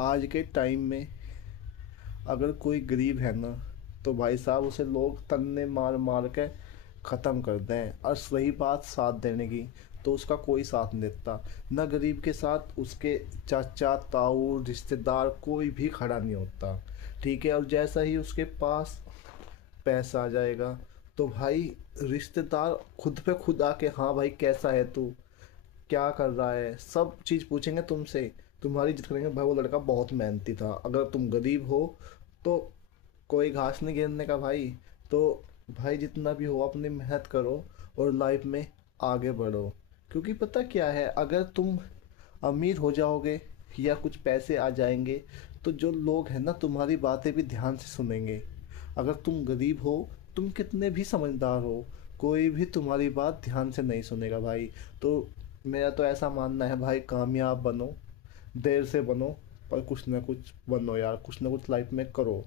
आज के टाइम में अगर कोई गरीब है ना, तो भाई साहब उसे लोग तन्ने मार मार के ख़त्म कर दें। और रही बात साथ देने की, तो उसका कोई साथ नहीं देता। ना गरीब के साथ उसके चाचा ताऊ रिश्तेदार कोई भी खड़ा नहीं होता। ठीक है, और जैसा ही उसके पास पैसा आ जाएगा, तो भाई रिश्तेदार खुद पे खुद आके, हाँ भाई कैसा है तू, क्या कर रहा है, सब चीज़ पूछेंगे तुमसे। तुम्हारी इज़्ज़त करेंगे, भाई वो लड़का बहुत मेहनती था। अगर तुम गरीब हो तो कोई घास नहीं गिरने का भाई। तो भाई जितना भी हो अपनी मेहनत करो और लाइफ में आगे बढ़ो। क्योंकि पता क्या है, अगर तुम अमीर हो जाओगे या कुछ पैसे आ जाएंगे, तो जो लोग हैं ना तुम्हारी बातें भी ध्यान से सुनेंगे। अगर तुम गरीब हो, तुम कितने भी समझदार हो, कोई भी तुम्हारी बात ध्यान से नहीं सुनेगा भाई। तो मेरा तो ऐसा मानना है भाई, कामयाब बनो, देर से बनो, पर कुछ ना कुछ बनो यार, कुछ ना कुछ लाइफ में करो।